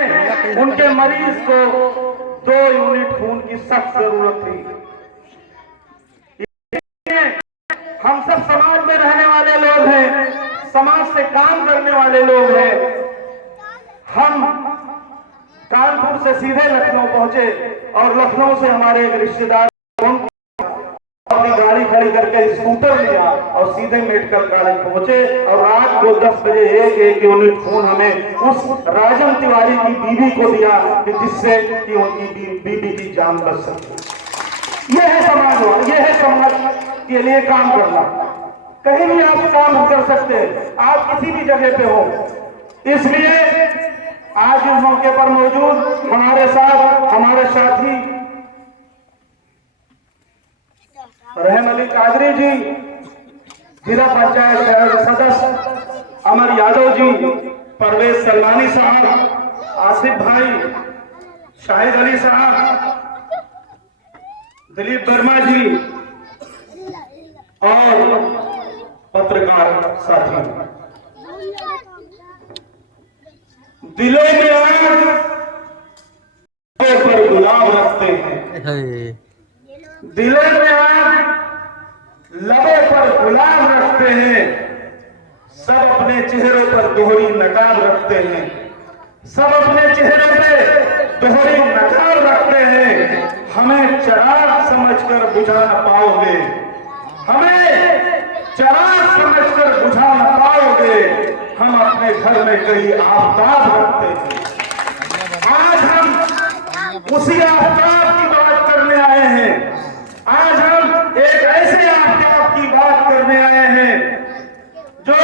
उनके मरीज को 2 यूनिट खून की सख्त जरूरत थी। हम सब समाज में रहने वाले लोग हैं, समाज से काम करने वाले लोग हैं। हम कानपुर से सीधे लखनऊ पहुंचे और लखनऊ से हमारे एक रिश्तेदार अपनी गाड़ी खड़ी करके स्कूटर लिया और सीधे मेडिकल कॉलेज पहुंचे और रात को 10 बजे एक यूनिट खून हमें उस राजन तिवारी की बीवी को दिया कि जिससे कि उनकी बीवी की जान बच सके। यह है समाज, यह है समाज के लिए काम करना। कहीं भी आप काम कर सकते हैं, आप किसी भी जगह पे हो। इसलिए आज इस मौके पर मौजूद हमारे साथ हमारे साथी रहम अली कादरी जी, जिला पंचायत सदस्य अमर यादव जी, परवेज सलमानी साहब, आसिफ भाई, शाहिद अली साहब, दिलीप वर्मा जी और पत्रकार साथी। दिलों में आग पर गुलाब रखते हैं, दिलों में आग लबों पर गुलाब रखते हैं, सब अपने चेहरों पर दोहरी नकाब रखते हैं, सब अपने चेहरों पे दोहरी नकाब रखते हैं। हमें चिराग समझकर बुझा न पाओगे, हमें चिराग समझकर बुझा न पाओगे। हम अपने घर में कई आफ्ताब रखते हैं। आज हम उसी आफ्ताब की बात करने आए हैं। आज हम एक ऐसे आफ्ताब की बात करने आए हैं जो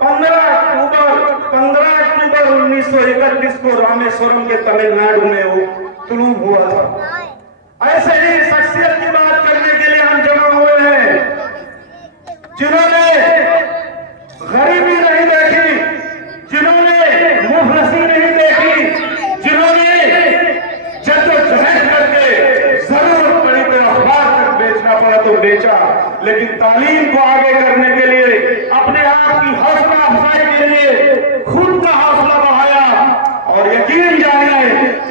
15 अक्टूबर 1931 को रामेश्वरम के तमिलनाडु में वो तुलू हुआ था। ऐसे ही शख्सियत की बात करने के लिए हम जमा हुए हैं जिन्होंने गरीबी नहीं देखी, जिन्होंने मुफलसी नहीं देखी, जिन्होंने जद्दोजहद करके जरूरत पड़ी तो अखबार तक बेचना पड़ा तो बेचा, लेकिन तालीम को आगे करने के लिए, अपने आप की हौसला अफजाई के लिए खुद का हौसला बढ़ाया और यकीन जानिए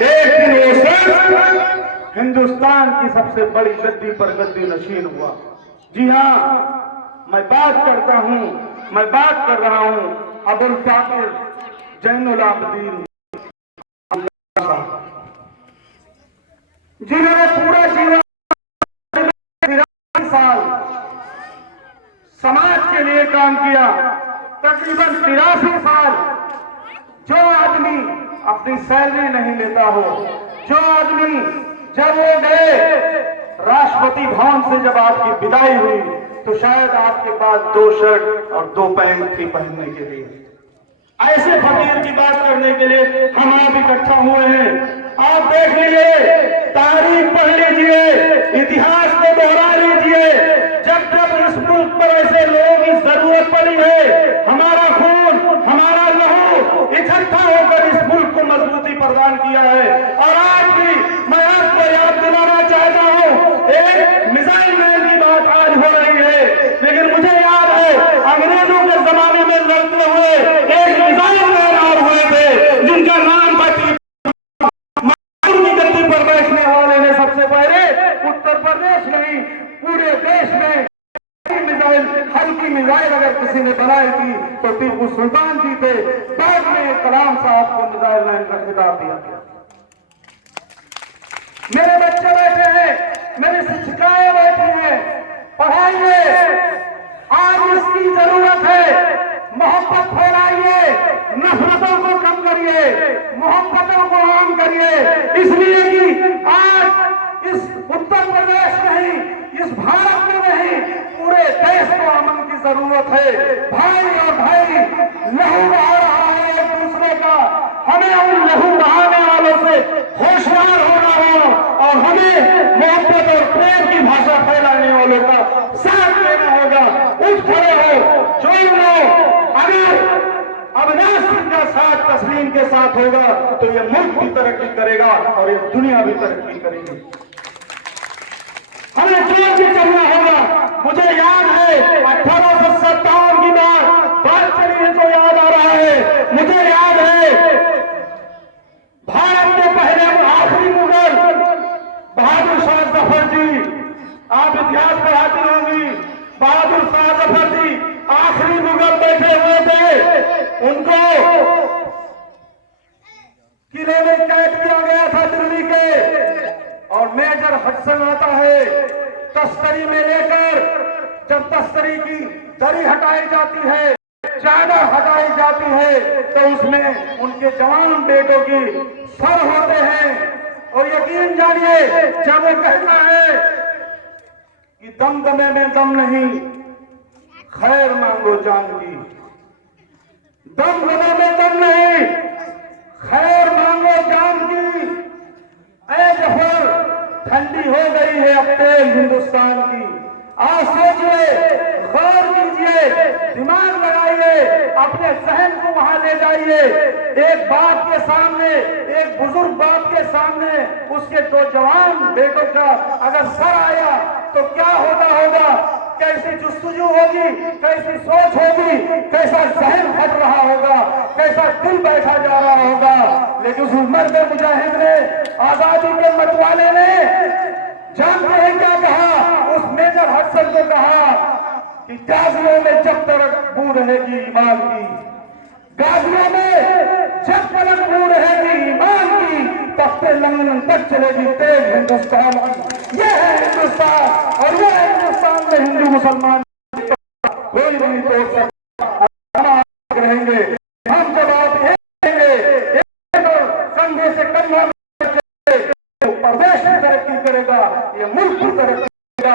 एक दिन वो शख्स हिंदुस्तान की सबसे बड़ी गद्दी पर गद्दी नशीन हुआ। जी हाँ, मैं बात कर रहा हूं अबुल फाकिर जैनुल आबदीन, जिन्होंने पूरा जीवन 83 साल समाज के लिए काम किया। तकरीबन 83 साल। जो आदमी अपनी सैलरी नहीं लेता हो, जो आदमी जब वो गए राष्ट्रपति भवन से जब आपकी विदाई हुई तो शायद आपके पास 2 शर्ट और 2 पैंट थी पहनने के लिए। ऐसे फकीर की बात करने के लिए हम आप इकट्ठा हुए हैं। आप देख लीजिए, तारीख पढ़ लीजिए, इतिहास को दोहरा लीजिए। जब जब इस मुल्क पर ऐसे लोगों की जरूरत पड़ी है, हमारा खून, हमारा लहू इकट्ठा होकर इस मुल्क को मजबूती प्रदान किया है। और आज भी मैं आपको याद दिलाना चाहता हूँ, एक मिसाइल मैन की बात आज हो रही है, लेकिन मुझे याद है अंग्रेजों के जमाने में लड़ते हुए एक मिसाइल मैन और हुए थे जिनका नाम था की गद्दी पर बैठने वाले ने सबसे पहले उत्तर प्रदेश नहीं पूरे देश में मिसाइल, हल्की मिसाइल अगर किसी ने बनाई थी तो टीपू सुल्तान जी थे। बाद में कलाम साहब को मिसाइल मैन का खिताब दिया गया। मेरे बच्चे बैठे हैं, मेरी शिक्षिकाएं बैठी हैं, पढ़ाइए। आज इसकी जरूरत है। मोहब्बत फैलाइए, नफरतों को कम करिए, मोहब्बतों को आम करिए। इसलिए कि आज इस उत्तर प्रदेश नहीं, इस भारत में नहीं, पूरे देश को अमन की जरूरत है। भाई और भाई लहू बहा रहा है एक दूसरे का। हमें उन लहू बहाने वालों से होशियार होना हो और हमें मोहब्बत और प्रेम की भाषा फैलाने वालों का साथ देना होगा। उठ खड़े हो, जोड़ लो। अगर अविनाश सिंह का साथ तस्लीम के साथ होगा तो ये मुल्क भी तरक्की करेगा और ये दुनिया भी तरक्की करेगी। हमें जोर से चलना होगा। मुझे याद है 1857 की बात चली है तो याद आ रहा है। मुझे याद है किले में कैद किया गया था दिल्ली के, और मेजर हडसन आता है तस्करी में लेकर। जब तस्करी की दरी हटाई जाती है, चादर हटाई जाती है, तो उसमें उनके जवान बेटों की सर होते हैं। और यकीन जानिए, जब वो कहता है कि दमदमे में दम नहीं, खैर मांगो जान की, दमदमे में दम नहीं, खैर मांगो जान की। ऐ जफर, ठंडी हो गई है अब तेल हिंदुस्तान की। आज सोचिए, गौर कीजिए, दिमाग लगाइए, अपने जहन को वहां ले जाइए। एक बाप के सामने, एक बुजुर्ग बाप के सामने उसके दो जवान बेटों का अगर सर आया तो क्या होगा? कैसी जुस्तजू होगी, कैसी सोच होगी, कैसा जहन फट रहा होगा, कैसा दिल बैठा जा रहा होगा। लेकिन उस मर्द मुजाहिद ने, आजादी के मतवाले ने, जानते हैं क्या कहा? उस मेजर हडसन को कहा कि गाजियों में जब तक बू रहेगी ईमान की, गाजियों में जब तक बू रहेगी ईमान की, तख्ते लंदन तक चलेगी तेज हिंदुस्तान। यह है हिंदुस्तान, और यह हिंदुस्तान में हिंदू मुसलमान कोई नहीं तोड़ सकता। हम रहेंगे, हम जवाब देंगे, कंधे से कंधा प्रदेश तरक्की करेगा, ये मुल्क की तरक्की